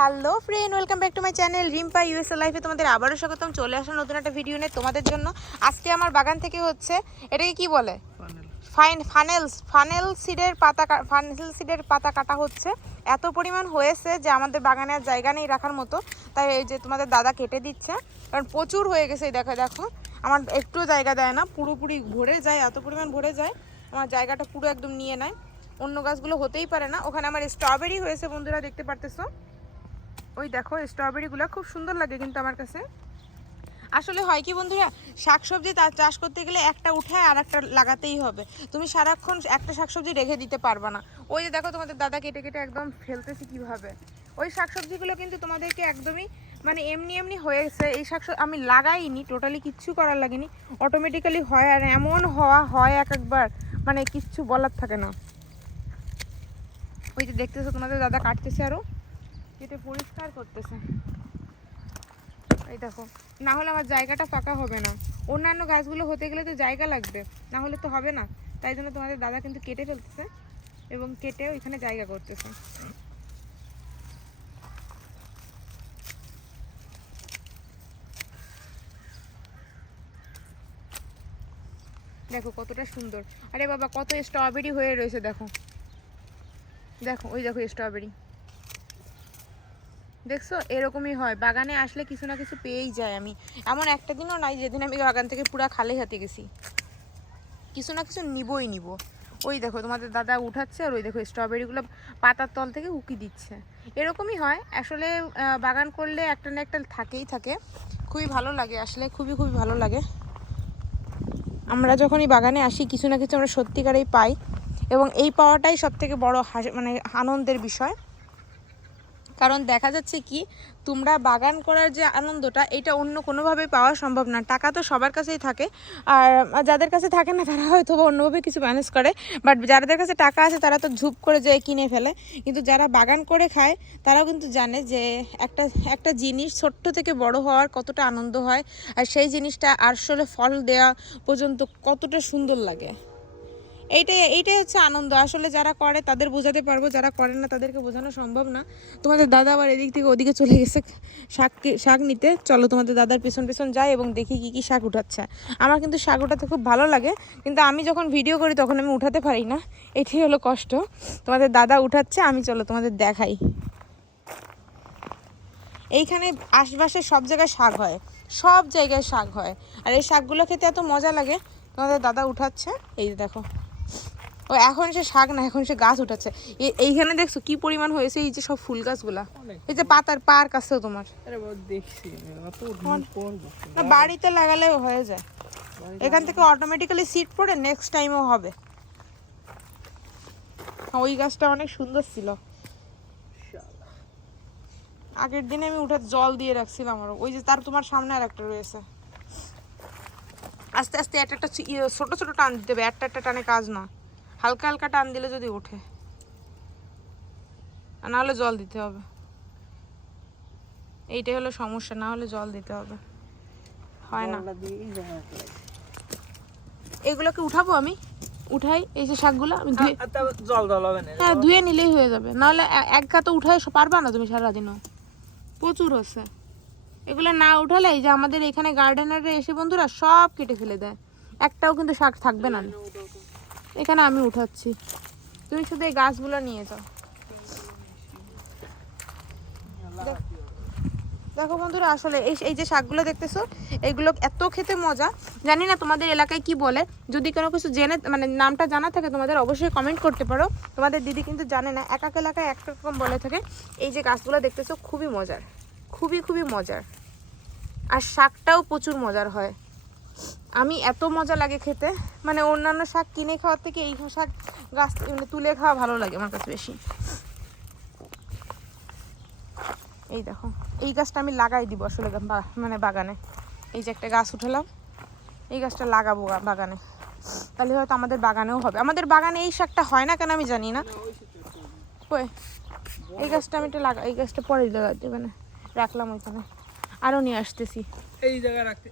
Hello friend welcome back to my channel Rimpa USA লাইফে তোমাদের আবারও স্বাগতম। চলে আসা নতুন একটা ভিডিও নিয়ে তোমাদের জন্য। আজকে আমার বাগান থেকে হচ্ছে, এটাকে কি বলে? ফাইন ফানেলস ফানেল সিডের পাতা ফানেল সিডের পাতা কাটা হচ্ছে। এত পরিমাণ হয়েছে যে আমাদের বাগানে আর জায়গা নেই রাখার মতো। তাই এই যে তোমাদের দাদা কেটে দিচ্ছে। কারণ প্রচুর হয়ে গেছে এই দেখো দেখো। আমার একটু জায়গা দেয় না, পুরোপুরি ভরে যায়, এত পরিমাণ ভরে যায়। আমার জায়গাটা পুরো একদম নিয়ে নেয়। অন্য গাছগুলো হতেই পারে না। ওখানে আমার স্ট্রবেরি হয়েছে বন্ধুরা, দেখতে পারতেছো? ওই দেখো, স্ট্রবেরিগুলো খুব সুন্দর লাগে কিন্তু আমার কাছে। আসলে হয় কি বন্ধুরা, শাকসবজি চাষ করতে গেলে একটা উঠায় আর একটা লাগাতেই হবে। তুমি সারাক্ষণ একটা শাকসবজি রেখে দিতে পারবা না। ওই যে দেখো তোমাদের দাদা কেটে কেটে একদম ফেলতেছে কীভাবে। ওই শাকসবজিগুলো কিন্তু তোমাদেরকে একদমই মানে এমনি এমনি হয়েছে। এই শাক আমি লাগাইনি টোটালি কিচ্ছু করার লাগেনি। অটোমেটিক্যালি হয় আর এমন হওয়া হয় এক একবার মানে কিচ্ছু বলার থাকে না। ওই যে দেখতেছো তোমাদের দাদা কাটতেছে আরও। কেটে পরিষ্কার করতেছে। এই দেখো, না হলে আমার জায়গাটা ফাঁকা হবে না। অন্যান্য গাছগুলো হতে গেলে তো জায়গা লাগবে, না হলে তো হবে না। তাই জন্য তোমাদের দাদা কিন্তু কেটে ফেলতেছে এবং কেটে ওইখানে জায়গা করতেছে। দেখো কতটা সুন্দর। আরে বাবা, কত স্ট্রবেরি হয়ে রয়েছে, দেখো। দেখো, ওই দেখো স্ট্রবেরি দেখছ? এরকমই হয়। বাগানে আসলে কিছু না কিছু পেয়েই যায় আমি। এমন একটা দিনও নাই যেদিন আমি বাগান থেকে পুরা খালি হাতে গেছি। কিছু না কিছু নিবই নিব। ওই দেখো, তোমাদের দাদা উঠাচ্ছে আর ওই দেখো স্ট্রবেরিগুলো পাতার তল থেকে উকি দিচ্ছে। এরকমই হয়। আসলে বাগান করলে একটা না একটা থাকেই থাকে। খুবই ভালো লাগে। আসলে খুবই খুবই ভালো লাগে। আমরা যখনই বাগানে আসি, কিছু না কিছু আমরা সত্যিকারেই পাই। এবং এই পাওয়াটাই সব থেকে বড় হাসি মানে আনন্দের বিষয়। কারণ দেখা যাচ্ছে কি, তোমরা বাগান করার যে আনন্দটা, এটা অন্য কোনোভাবে পাওয়া সম্ভব না। টাকা তো সবার কাছেই থাকে। আর যাদের কাছে থাকে না, তারা হয়তো অন্যভাবে কিছু ম্যানেজ করে। বাট যাদের কাছে টাকা আছে, তারা তো ঝুপ করে যায় কিনে ফেলে। কিন্তু যারা বাগান করে খায়, তারাও কিন্তু জানে যে একটা একটা জিনিস ছোট্ট থেকে বড় হওয়ার কতটা আনন্দ হয়। আর সেই জিনিসটা আসলে ফল দেওয়া পর্যন্ত কতটা সুন্দর লাগে। এইটাই এইটাই হচ্ছে আনন্দ। আসলে যারা করে, তাদের বোঝাতে পারব। যারা করে না, তাদেরকে বোঝানো সম্ভব না। তোমাদের দাদা আবার এদিক থেকে ওদিকে চলে গেছে শাক শাক নিতে। চলো তোমাদের দাদার পেছন পেছন যাই এবং দেখি কি কি শাক উঠাচ্ছে। আমার কিন্তু শাক উঠাতে খুব ভালো লাগে, কিন্তু আমি যখন ভিডিও করি তখন আমি উঠাতে পারি না। এটাই হলো কষ্ট। তোমাদের দাদা উঠাচ্ছে, আমি চলো তোমাদের দেখাই। এইখানে আশপাশে সব জায়গায় শাক হয়। সব জায়গায় শাক হয়। আর এই শাকগুলো খেতে এত মজা লাগে। তোমাদের দাদা উঠাচ্ছে। এই দেখো। ও এখন সে শাক না এখন সে গাছ উঠাচ্ছে। এইখানে দেখছ কি পরিমাণ হয়েছে এই যে সব ফুল গাছগুলা? এই যে পাতার পার কাছেও তোমার। না বাড়িতে লাগালেও হয়ে যায়। এখান থেকে অটোমেটিক্যালি সিট পড়ে নেক্সট টাইমও হবে। হ্যাঁ, ওই গাছটা অনেক সুন্দর ছিল। আগের দিনে আমি উঠে জল দিয়ে রাখছিলাম আরও। ওই যে তার তোমার সামনে আর একটা রয়েছে। আস্তে আস্তে একটা একটা ইয়ে, ছোট ছোট টান দিতে হবে। একটা একটা টানে কাজ না। হালকা হালকা টান দিলে যদি ওঠে। আর না হলে জল দিতে হবে। এইটাই হলো সমস্যা না হলে জল দিতে হবে। হয় না। এগুলোকে উঠাবো আমি? উঠাই এই যে শাকগুলো আমি ধুয়ে জল জল হবে না। হ্যাঁ ধুয়ে নিলেই হয়ে যাবে। নাহলে এক গাতে উঠায় সব পারবা না তুমি সারাদিনও প্রচুর হচ্ছে। এগুলো না উঠালে এই যে আমাদের এখানে গার্ডেনারে এসে বন্ধুরা সব কেটে ফেলে দেয়। একটাও কিন্তু শাক থাকবে না। এখানে আমি উঠাচ্ছি। তুমি শুধু এই গাছগুলো নিয়ে যাও। দেখ- বন্ধুরা, আসলে এই এই যে শাকগুলো দেখতেছো, এগুলো এত খেতে মজা। জানি না তোমাদের এলাকায় কি বলে। যদি কোনো কিছু জেনে মানে নামটা জানা থাকে, তোমাদের অবশ্যই কমেন্ট করতে পারো। তোমাদের দিদি কিন্তু জানে না, এক এক এলাকায় এক রকম বলে থাকে। এই যে গাছগুলো দেখতেছো, খুবই মজার। খুবই খুবই মজার। আর শাকটাও প্রচুর মজার হয়। আমি এত মজা লাগে খেতে। মানে অন্যান্য শাক কিনে খাওয়ার থেকে এই শাক গাছ মানে তুলে খাওয়া ভালো লাগে আমার কাছে বেশি। এই দেখো, এই গাছটা আমি লাগাই দিব আসলে মানে বাগানে। এই যে একটা গাছ উঠালাম, এই গাছটা লাগাবো বাগানে। তাহলে হয়তো আমাদের বাগানেও হবে। আমাদের বাগানে এই শাকটা হয় না কেন আমি জানি না। কই? এই গাছটা আমি একটু লাগা, এই গাছটা পরে লাগা দেবে না রাখলাম ওইখানে। আরও নিয়ে আসতেছি। এই জায়গায় রাখতে।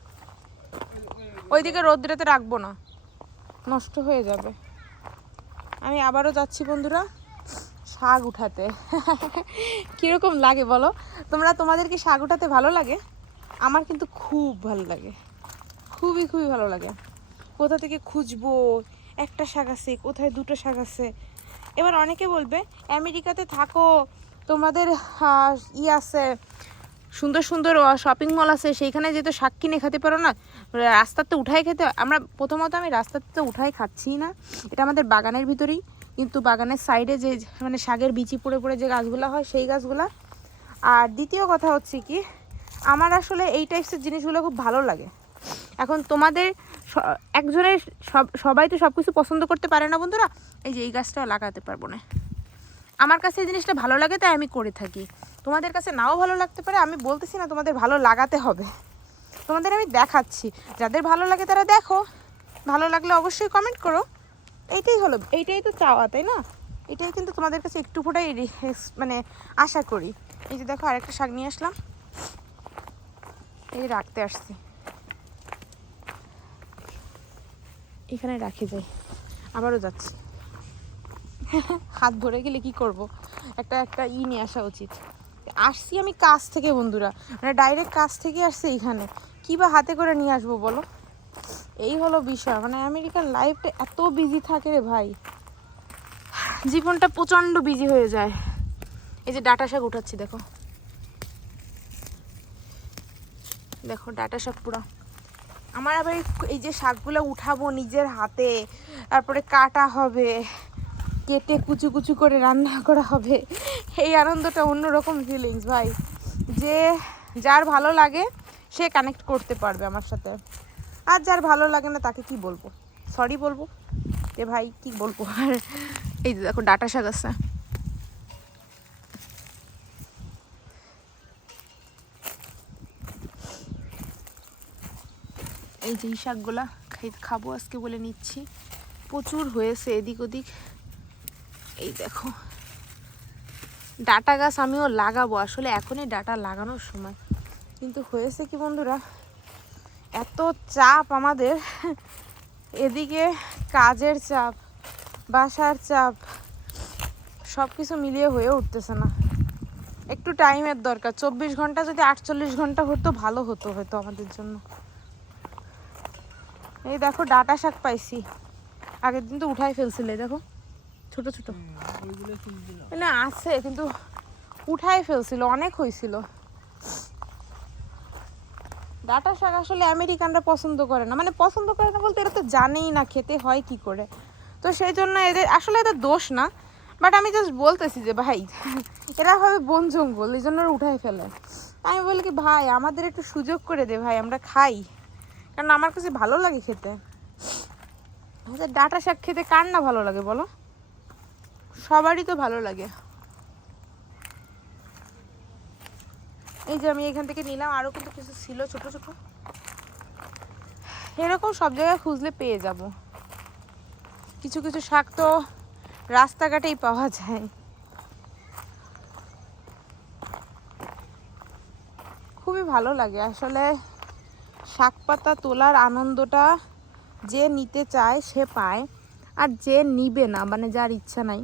ওইদিকে রোদ্রেতে রাখব না। নষ্ট হয়ে যাবে। আমি আবারও যাচ্ছি বন্ধুরা, শাক উঠাতে। কীরকম লাগে বলো? তোমরা, তোমাদের কি শাক উঠাতে ভালো লাগে? আমার কিন্তু খুব ভালো লাগে। খুবই খুবই ভালো লাগে। কোথা থেকে খুঁজবো? একটা শাক আছে, কোথায় দুটো শাক আছে? এবার অনেকে বলবে, আমেরিকাতে থাকো, তোমাদের ই আছে, সুন্দর সুন্দর শপিং মল আছে, সেইখানে যেহেতু শাক কিনে খেতে পারো না রাস্তাতে উঠাই খেতে আমরা প্রথমত আমি রাস্তাতে উঠাই খাচ্ছি না। এটা আমাদের বাগানের ভিতরেই। কিন্তু বাগানের সাইডে যে মানে শাকের বিচি পড়ে পড়ে যে গাছগুলো হয়, সেই গাছগুলা। আর দ্বিতীয় কথা হচ্ছে কি, আমার আসলে এই টাইপসের জিনিসগুলো খুব ভালো লাগে। এখন তোমাদের একজনের সব, সবাই তো সব কিছু পছন্দ করতে পারে না বন্ধুরা, এই যে এই গাছটা লাগাতে পারব না। আমার কাছে এই জিনিসটা ভালো লাগে, তাই আমি করে থাকি। তোমাদের কাছে নাও ভালো লাগতে পারে, আমি বলতেছি না তোমাদের ভালো লাগাতে হবে। তোমাদের আমি দেখাচ্ছি। যাদের ভালো লাগে তারা দেখো। ভালো লাগলে অবশ্যই কমেন্ট করো। এইটাই হলো এইটাই তো চাওয়া, তাই না? এটাই কিন্তু তোমাদের কাছে একটু ফোটাই মানে আশা করি। এই যে দেখো আরেকটা শাক নিয়ে আসলাম। এই রাখতে আসছি। এখানে রাখে যাই। আবারও যাচ্ছি। হাত ধরে গেলে কি করব? একটা একটা ই নিয়ে আসা উচিত। আসছি আমি কাজ থেকে, বন্ধুরা। মানে ডাইরেক্ট কাজ থেকে আসছি এইখানে। কি বা হাতে করে নিয়ে আসব বলো? এই হলো বিষয়। মানে আমেরিকার লাইফটা এত বিজি থাকে রে ভাই। জীবনটা প্রচণ্ড বিজি হয়ে যায়। এই যে ডাটা শাক উঠাচ্ছি, দেখো। দেখো, ডাটা শাক পুরো। আমার আবার এই- এই যে শাকগুলো উঠাবো নিজের হাতে, তারপরে কাটা হবে, কেটে কুচু কুচু করে রান্না করা হবে, এই আনন্দটা অন্যরকম ফিলিংস ভাই। যে যার ভালো লাগে সে কানেক্ট করতে পারবে আমার সাথে। আর যার ভালো লাগে না তাকে কি বলব? সরি বলব? যে ভাই কি বলব? আর এই যে দেখো ডাটা শাক আছে। এই যে এই শাকগুলা খাই খাব আজকে বলে নিচ্ছি। প্রচুর হয়েছে এদিক ওদিক। এই দেখো। ডাটা গাছ আমিও লাগাবো। আসলে এখনই ডাটা লাগানোর সময়। কিন্তু হয়েছে কি বন্ধুরা? এত চাপ আমাদের। এদিকে কাজের চাপ বাসার চাপ সব কিছু মিলিয়ে হয়ে উঠতেছে না। একটু টাইমের দরকার। চব্বিশ ঘণ্টা যদি আটচল্লিশ ঘণ্টা হতো ভালো হতো হয়তো আমাদের জন্য। এই দেখো ডাটা শাক পাইছি। আগের দিন তো উঠাই ফেলছিলে দেখো। ছোট ছোট। না আছে কিন্তু উঠাই ফেলছিল অনেক হয়েছিল ডাটা শাক আসলে আমেরিকানরা পছন্দ করে না। মানে পছন্দ করে না বলতে এরা তো জানেই না খেতে হয় কি করে। তো সেই জন্য এদের আসলে এদের দোষ না। বাট আমি জাস্ট বলতেছি যে, ভাই, এরা হবে বন জঙ্গল এই জন্য উঠাই ফেলে। আমি বলি কি, ভাই, আমাদের একটু সুযোগ করে দে, ভাই, আমরা খাই। কারণ আমার কাছে ভালো লাগে খেতে। আচ্ছা ডাটা শাক খেতে কার না ভালো লাগে বলো? সবারই তো ভালো লাগে। এই যে আমি এখান থেকে নিলাম, আরও কিন্তু কিছু ছিল, ছোট ছোট। এরকম সব জায়গায় খুঁজলে পেয়ে যাব। কিছু কিছু শাক তো রাস্তাঘাটেই পাওয়া যায়। খুবই ভালো লাগে। আসলে শাক পাতা তোলার আনন্দটা যে নিতে চায়, সে পায়। আর যে নিবে না মানে যার ইচ্ছা নাই,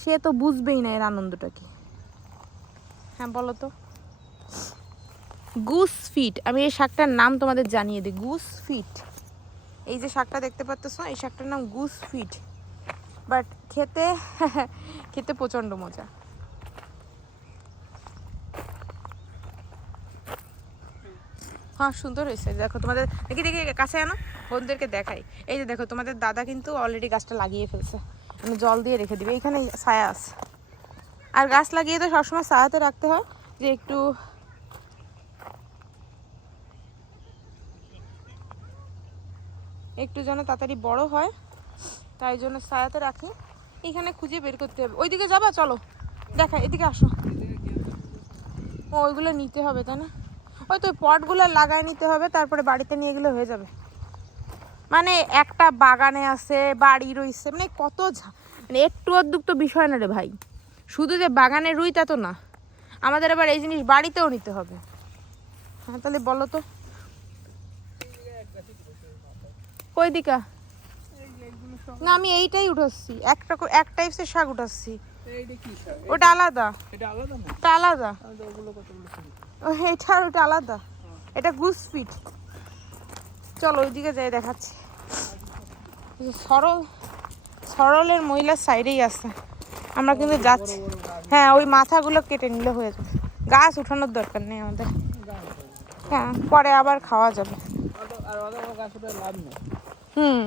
সে তো বুঝবেই না এর আনন্দটা কি। হ্যাঁ বলো তো। গুস ফিট। আমি এই শাকটার নাম তোমাদের জানিয়ে দিই, গুস ফিট। এই যে শাকটা দেখতে পাচ্ছ এই শাকটার নাম গুস ফিট। বাট খেতে খেতে প্রচণ্ড মজা। হ্যাঁ সুন্দর হয়েছে। দেখো, তোমাদের, দেখি দেখি, কাছে আনো, বন্ধুদেরকে দেখাই। এই যে দেখো, তোমাদের দাদা কিন্তু অলরেডি গাছটা লাগিয়ে ফেলছে। আমি জল দিয়ে রেখে দিবে। এখানে ছায়া আছে। আর গাছ লাগিয়ে তো সবসময় ছায়াতে রাখতে হয় যে একটু একটু যেন তাড়াতাড়ি বড় হয়, তাই জন্য ছায়াতে রাখি। এখানে খুঁজে বের করতে হবে। ওইদিকে যাবা? চলো। দেখা, এদিকে আসো। ও, ওইগুলো নিতে হবে, তাই না? ওই তো পটগুলো লাগায় নিতে হবে, তারপরে বাড়িতে নিয়ে গেলে হয়ে যাবে। মানে একটা বাগানে আছে, বাড়ি রইছে মানে কত মানে একটু অদ্যুক তো বিষয় না রে ভাই। শুধু যে বাগানে রুই তা তো না, আমাদের আবার এই জিনিস বাড়িতেও নিতে হবে। হ্যাঁ তাহলে বলো তো। কই দিকা না আমি এইটাই উঠাচ্ছি। একটা এক টাইপসের শাক উঠাচ্ছি? ওটা আলাদা। এটা আলাদা এটা এটা আর ওটা আলাদা। এটা গুস ফিট চলো ওইদিকে যাই দেখাচ্ছি। সরল সরলের মহিলার সাইডেই আছে। আমরা কিন্তু যাচ্ছি হ্যাঁ ওই মাথাগুলো কেটে নিলে হয়ে যাবে। গাছ উঠানোর দরকার নেই আমাদের। হ্যাঁ পরে আবার খাওয়া যাবে। আর লাভ নেই। হুম।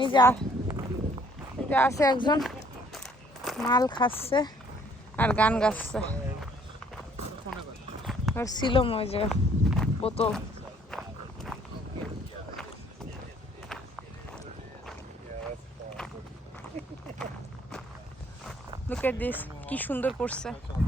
এই আছে একজন। মাল খাচ্ছে আর গান গাচ্ছে। আর ছিল যে বোতল। কি সুন্দর করছে।